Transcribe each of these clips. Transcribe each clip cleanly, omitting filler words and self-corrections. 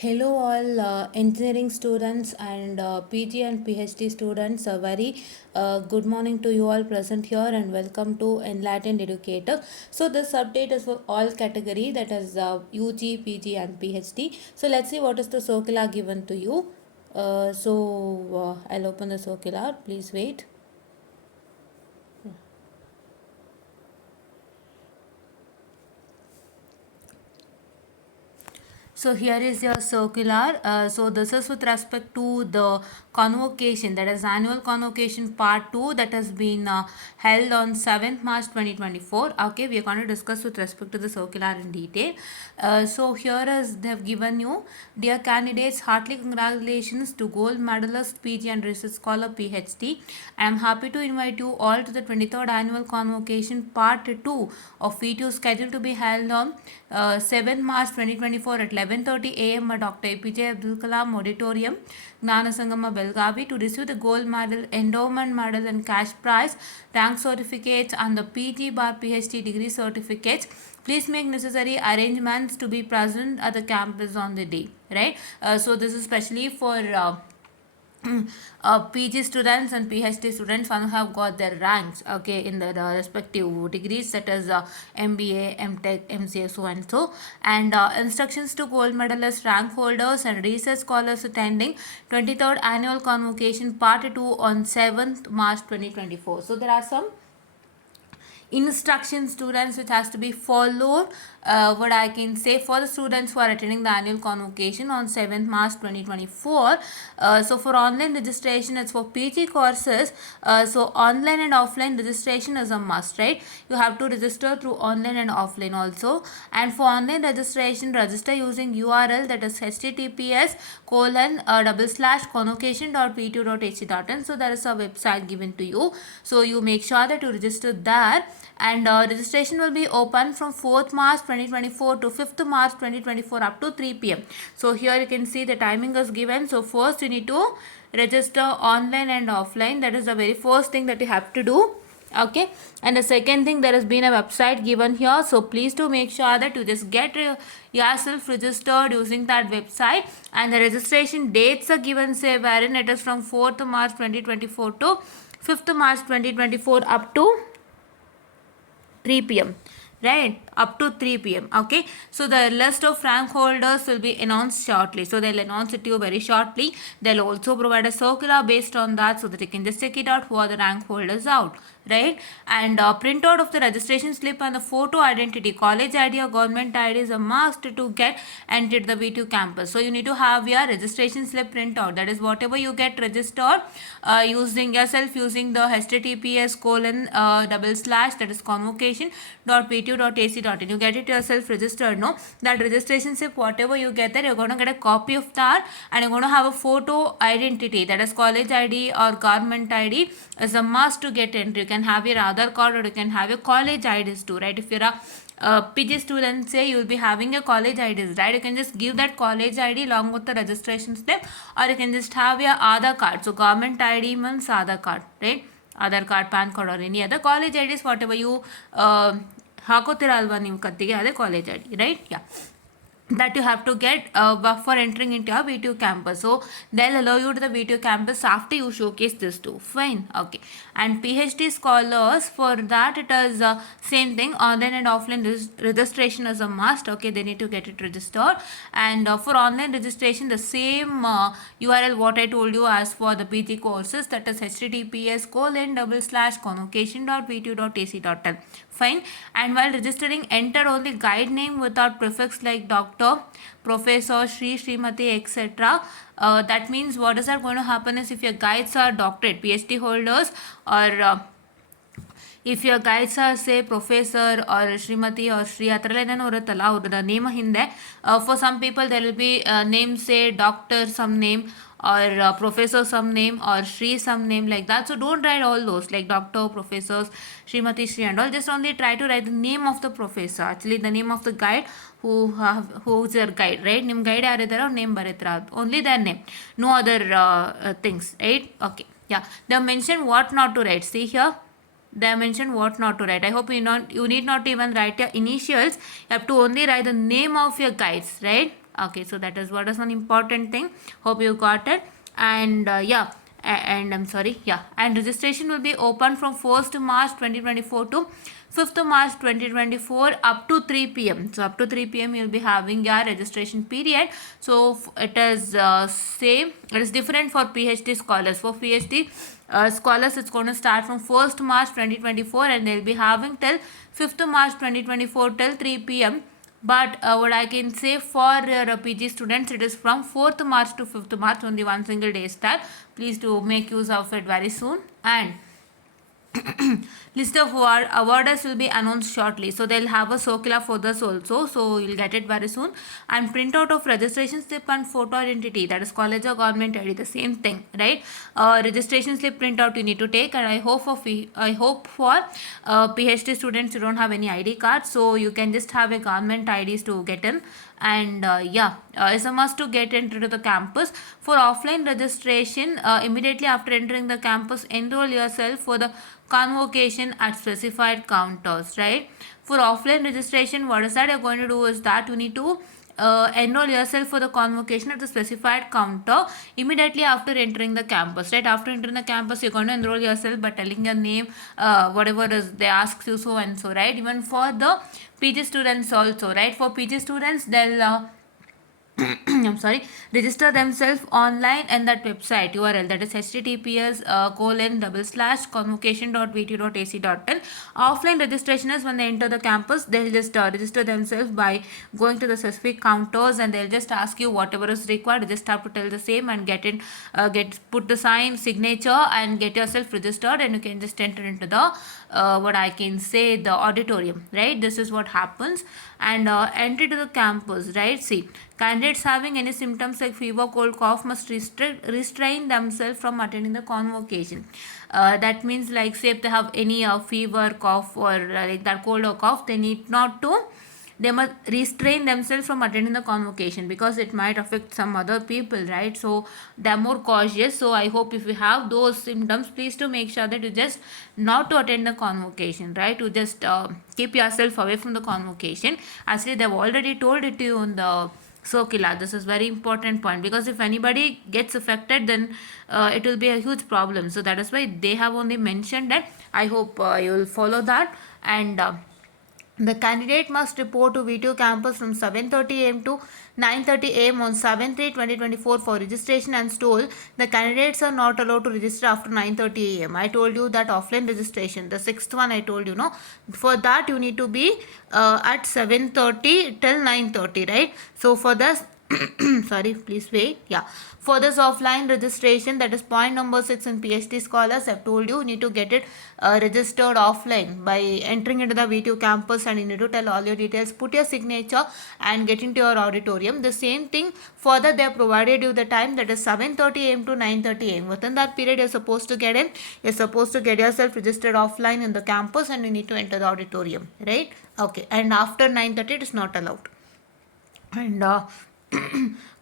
Hello, all engineering students and PG and PhD students. A very good morning to you all present here, and welcome to Enlightened Educator. So, this update is for all category, that is UG, PG, and PhD. So, let's see what is the circular given to you. I'll open the circular. Please wait. So here is your circular. So this is with respect to the convocation, that is annual convocation part 2, that has been held on 7th March 2024. Okay, we are going to discuss with respect to the circular in detail. So here is they have given you, dear candidates, heartily congratulations to gold medalist PG and research scholar PhD. I am happy to invite you all to the 23rd annual convocation part 2 of VTU, scheduled to be held on 7th March 2024 at 11:30 a.m. at Dr. APJ Abdul Kalam Auditorium, Gnanasangama, Belgavi, to receive the gold medal, endowment medal, and cash prize, rank certificates, and the PG bar PhD degree certificates. Please make necessary arrangements to be present at the campus on the day. Right. So this is especially for PG students and PhD students who have got their ranks, okay, in their respective degrees, that is MBA, MTech, MCA, so and so, and instructions to gold medalist, rank holders, and research scholars attending 23rd annual convocation part 2 on 7th March 2024. So there are some instruction students which has to be followed, what I can say, for the students who are attending the annual convocation on 7th March 2024. So for online registration, it's for PG courses. So online and offline registration is a must, right? You have to register through online and offline also. And for online registration, register using URL, that is https://convocation.p2.ac.in. So there is a website given to you, so you make sure that you register there. And registration will be open from 4th March 2024 to 5th March 2024 up to 3 p.m. So here you can see the timing is given. So first you need to register online and offline. That is the very first thing that you have to do. Okay, and the second thing, there has been a website given here, so please do make sure that you just get yourself registered using that website. And the registration dates are given, say, wherein it is from 4th March 2024 to 5th March 2024 up to 3 p.m. right, up to 3 p.m. Okay, so the list of rank holders will be announced shortly, so they'll announce it to you very shortly. They'll also provide a circular based on that, so that you can just check it out who are the rank holders out, right? And printout of the registration slip and the photo identity, college ID or government ID is a must to get entered the VTU campus. So you need to have your registration slip printout, that is whatever you get registered using the https:// that is convocation.p2.ac.in. you get it yourself registered, no? That registration slip, whatever you get there, you're going to get a copy of that, and you're going to have a photo identity, that is college ID or government ID is a must to get entry. You can have your Aadhaar card, or you can have your college IDs too, right? If you're a PG student, say, you will be having a college IDs, right? You can just give that college ID along with the registration slip, or you can just have your Aadhaar card. So government ID means Aadhaar card, right? Aadhaar card, PAN card, or any other college IDs, whatever you ಹಾಕೋತೀರ ಅಲ್ವಾ ನೀವು ಕತ್ತಿಗೆ, ಅದೇ college I D, right? Yeah, that you have to get for entering into your VTU campus. So they'll allow you to the VTU campus after you showcase this too. Fine. Okay. And PhD scholars, for that it is same thing, online and offline registration is a must. Okay, they need to get it registered. And for online registration, the same URL what I told you as for the PG courses, that is https://convocation.p2.ac.in. Fine. And while registering, enter only guide name without prefix like Doctor, Professor, Shri, Srimati, etc. That means what is that going to happen is, if your guides are doctorate PhD holders, or if your guides are, say, Professor or Srimati or Shri, ಆ ಥರ ಏನೇನೋ ಇರುತ್ತಲ್ಲ ಅವ್ರದ್ದು ನೇಮ ಹಿಂದೆ, for some people there will be name, say, doctor some name, or professor some name, or Shri some name, like that. So don't write all those like doctor, professors, Srimati, Shri and all. Just only try to write the name of the professor, actually the name of the guide, who's your guide, right? ನಿಮ್ಮ guide ಯಾರಿದ್ದಾರೋ ಅವ್ರ name ಬರೀತಾರೆ, only their name, no other things, right? Okay, yeah, they have mentioned what not to write. See here, they have mentioned what not to write. I hope you need not even write your initials. You have to only write the name of your guides, right? Okay, so that is what is one important thing. Hope you got it. And yeah, and I'm sorry, yeah, and registration will be open from 1st March 2024 to 5th March 2024 up to 3 p.m. So up to 3 p.m. you'll be having your registration period. So it is same. It is different for PhD scholars. For PhD scholars, it's going to start from 1st March 2024 and they'll be having till 5th March 2024 till 3 p.m. But what I can say for PG students, it is from 4th March to 5th March, only one single day is that. Please do make use of it very soon. And list of awarders will be announced shortly. So they'll have a circular for this also. So you'll get it very soon. And printout of registration slip and photo identity, that is college or government ID, the same thing, right? Registration slip printout you need to take. And I hope for PhD students you don't have any ID card, so you can just have a government IDs to get in. And yeah, it's a must to get into the campus. For offline registration, immediately after entering the campus, enroll yourself for the convocation at specified counters, right? For offline registration, what is that you're going to do is that you need to enroll yourself for the convocation at the specified counter immediately after entering the campus, right? After entering the campus, you're going to enroll yourself by telling your name, whatever is they ask you, so and so, right? Even for the PG students also, right? For PG students, they'll I'm sorry, register themselves online and that website URL, that is https://convocation.vt.ac.in. Offline registration is when they enter the campus, they'll just register themselves by going to the specific counters and they'll just ask you whatever is required. You just have to tell the same and put the sign, signature and get yourself registered, and you can just enter into the what I can say, the auditorium, right? This is what happens. And entry to the campus, right? See, candidates having any symptoms like fever, cold, cough must restrain themselves from attending the convocation. That means, like, say if they have any fever, cough, or like that cold or cough, they must restrain themselves from attending the convocation because it might affect some other people, right? So they're more cautious. So I hope if you have those symptoms, please to make sure that you just not to attend the convocation, right? To just keep yourself away from the convocation. Actually, they've already told it to you on the circular. This is very important point, because if anybody gets affected, then it will be a huge problem. So that is why they have only mentioned that. I hope you will follow that. And the candidate must report to VTU campus from 7:30 am to 9:30 am on 7/3/2024 for registration and stole. The candidates are not allowed to register after 9:30 am. I told you that offline registration, the sixth one I told you, no? For that you need to be at 7:30 till 9:30, right? So for this sorry, please wait. Yeah, for this offline registration, that is point number 6 in PhD scholars, I've told you need to get it registered offline by entering into the VTU campus, and you need to tell all your details, put your signature and get into your auditorium. The same thing further, they have provided you the time, that is 7:30 am to 9:30 am. Within that period you're supposed to get in, you're supposed to get yourself registered offline in the campus, and you need to enter the auditorium, right? Okay, and after 9:30 it is not allowed. And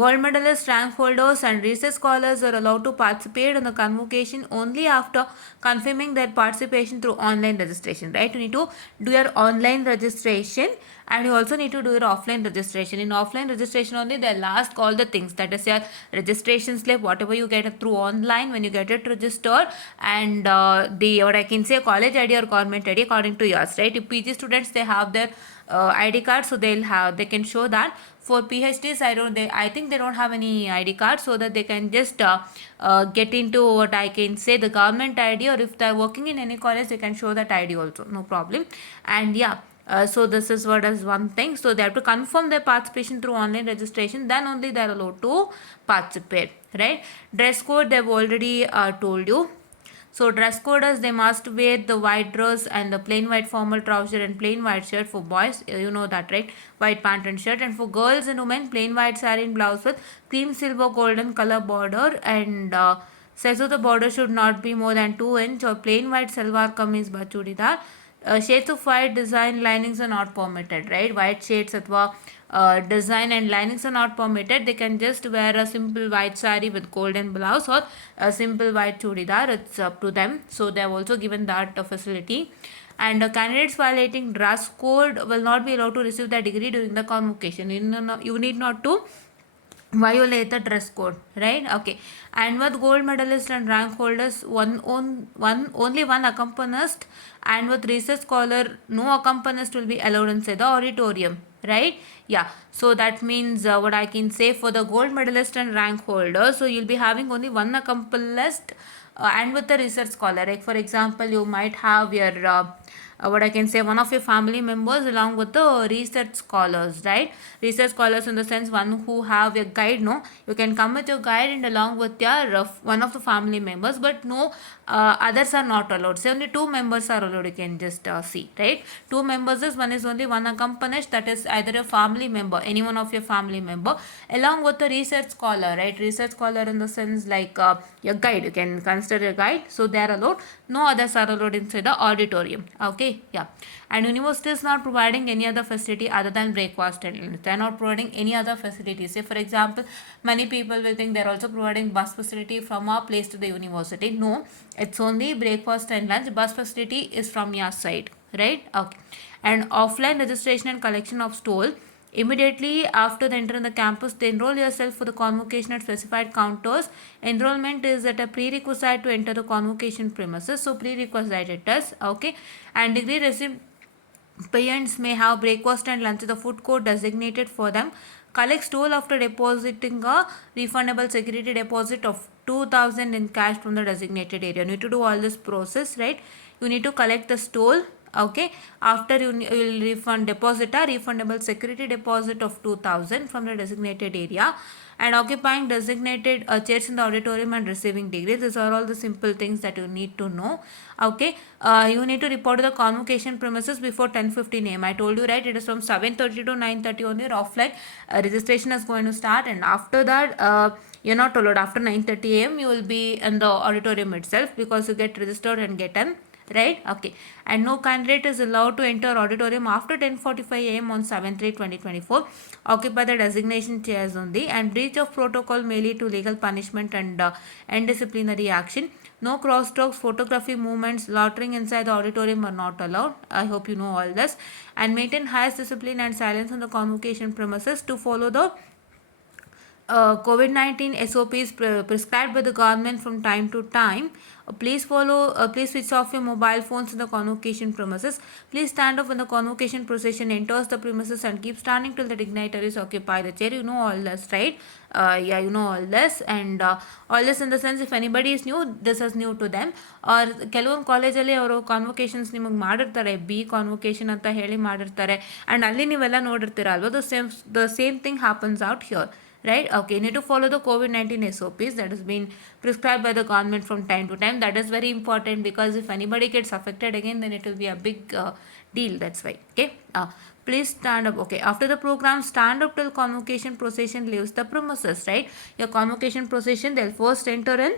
gold medalist, rank holders and research scholars are allowed to participate in the convocation only after confirming their participation through online registration, right? You need to do your online registration, and you also need to do your offline registration. In offline registration only, they'll ask all the things, that is your registration slip, whatever you get through online when you get it registered, and the what I can say, college ID or government ID according to yours, right? If PG students, they have their ID card, so they can show that. For PhDs, I think they don't have any ID card, so that they can just get into what I can say, the government ID, or if they're working in any college, they can show that ID also, no problem. And yeah, so this is what is one thing. So they have to confirm their participation through online registration, then only they are allowed to participate, right? Dress code, they've already told you. So dress code is they must wear the white dress and the plain white formal trouser and plain white shirt for boys. You know that, right? White pant and shirt. And for girls and women, plain white saree and blouse with cream silver golden color border, and size of the border should not be more than 2 inch, or plain white salwar kameez ba chudidar. Shades of white design linings are not permitted, right? White shades athwa design and linings are not permitted. They can just wear a simple white saree with golden blouse, or a simple white chudidar. It's up to them. So they have also given that facility. and candidates violating dress code will not be allowed to receive the degree during the convocation. You need not to violate the dress code, right? Okay. And with gold medalist and rank holders, only one accompanist, and with research scholar, no accompanist will be allowed inside the auditorium, right? Yeah, so that means what I can say for the gold medalist and rank holder, so you'll be having only one accompanist and with the research scholar. Like for example, you might have your what I can say, one of your family members along with the research scholars, right? Research scholars in the sense one who have a guide, no? You can come with your guide and along with your one of the family members, but no others are not allowed. So only two members are allowed, you can just see, right? Two members is, one is only one accompanist, that is either a family member, any one of your family member, along with the research scholar, right? Research scholar in the sense like your guide, you can consider a guide, so they are allowed. No others are allowed inside the auditorium. Okay, yeah. And university is not providing any other facility other than breakfast and lunch. They are not providing any other facilities. Say for example, many people will think they are also providing bus facility from our place to the university. No, it's only breakfast and lunch. Bus facility is from your side, right? Okay. And offline registration and collection of stole. Immediately after the enter in the campus, they enroll yourself for the convocation at specified counters. Enrollment is at a prerequisite to enter the convocation premises. So prerequisite it is, okay. And degree recipients may have breakfast and lunch at the food court designated for them. Collect stole after depositing a refundable security deposit of 2,000 in cash from the designated area. You need to do all this process, right? You need to collect the stole. Okay, after you will deposit a refundable security deposit of 2,000 from the designated area, and occupying designated chairs in the auditorium and receiving degrees. These are all the simple things that you need to know. Okay, you need to report to the convocation premises before 10:15 am. I told you, right? It is from 7:30 to 9:30 only. Offline registration is going to start, and after that you're not allowed. After 9:30 am you will be in the auditorium itself, because you get registered and get an, right? Okay. And no candidate is allowed to enter auditorium after 10:45 am on 7/3/2024. Occupy the designation chairs only, and breach of protocol may lead to legal punishment and disciplinary action. No crosstalks, photography movements, loitering inside the auditorium are not allowed. I hope you know all this. And maintain highest discipline and silence on the convocation premises to follow the COVID-19 SOPs prescribed by the government from time to time. Please switch off your mobile phones in the convocation premises. Please stand up when the convocation procession enters the premises and keep standing till the dignitaries occupy the chair. You know all this, right? Yeah, you know all this. And all this in the sense, if anybody is new, this is new to them. Or ಕೆಲವೊಂದು ಕಾಲೇಜಲ್ಲಿ ಅವರು ಕಾನ್ವೊಕೇಶನ್ಸ್ ನಿಮಗೆ ಮಾಡಿರ್ತಾರೆ, B convocation ಅಂತ ಹೇಳಿ ಮಾಡಿರ್ತಾರೆ, and ಅಲ್ಲಿ ನೀವೆಲ್ಲ ನೋಡಿರ್ತೀರ ಅಲ್ವಾ. The same thing happens out here, right? Okay, you need to follow the COVID-19 SOPs that has been prescribed by the government from time to time. That is very important, because if anybody gets affected again, then it will be a big deal. That's why. Okay, please stand up. Okay, after the program, stand up till convocation procession leaves the premises, right? Your convocation procession, they'll first enter in,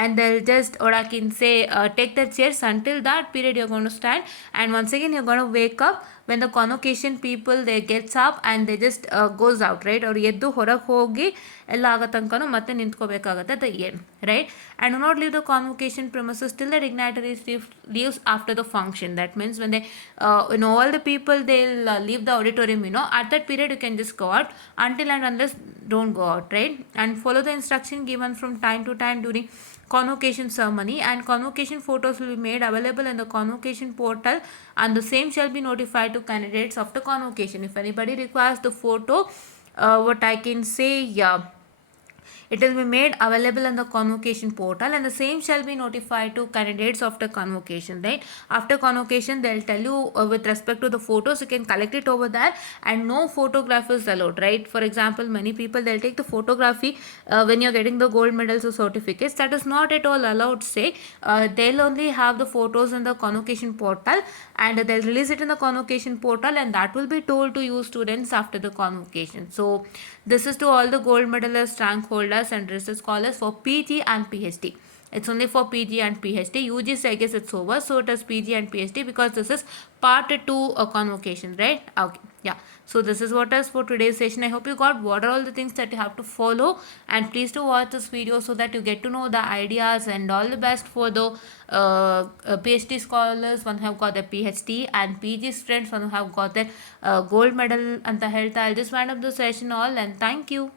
and they'll just, or I can say, take their chairs. Until that period you're going to stand, and once again you're going to wake up when the convocation people they gets up and they just goes out, right? ಅವ್ರು ಎದ್ದು ಹೊರಗೆ ಹೋಗಿ ಎಲ್ಲ ಆಗೋ ತನಕನೂ ಮತ್ತೆ ನಿಂತ್ಕೋಬೇಕಾಗತ್ತೆ the end, right? And do not leave the convocation premises till the dignitaries leaves after the function. That means when they all the people they'll leave the auditorium, at that period you can just go out. Until and unless, don't go out, right? And follow the instruction given from time to time during convocation ceremony, and convocation photos will be made available in the convocation portal, and the same shall be notified to candidates of the convocation. If anybody requires the photo, what I can say, yeah, it will be made available in the convocation portal, and the same shall be notified to candidates of the convocation, right? After convocation they'll tell you with respect to the photos, you can collect it over there, and no photograph is allowed, right? For example, many people they'll take the photography when you're getting the gold medals or certificates. That is not at all allowed. Say they'll only have the photos in the convocation portal, and they'll release it in the convocation portal, and that will be told to you students after the convocation. So this is to all the gold medalists, rank holders and research scholars for PG and PhD. It's only for PG and PhD. UGC, I guess it's over, so it is PG and PhD, because this is part 2 convocation, right? Okay, Yeah, so this is what is for today's session. I hope you got what are all the things that you have to follow, and please do watch this video so that you get to know the ideas. And all the best for the PhD scholars, one who have got their PhD, and PG students, one who have got their gold medal and the health. I'll just wind up the session all, and thank you.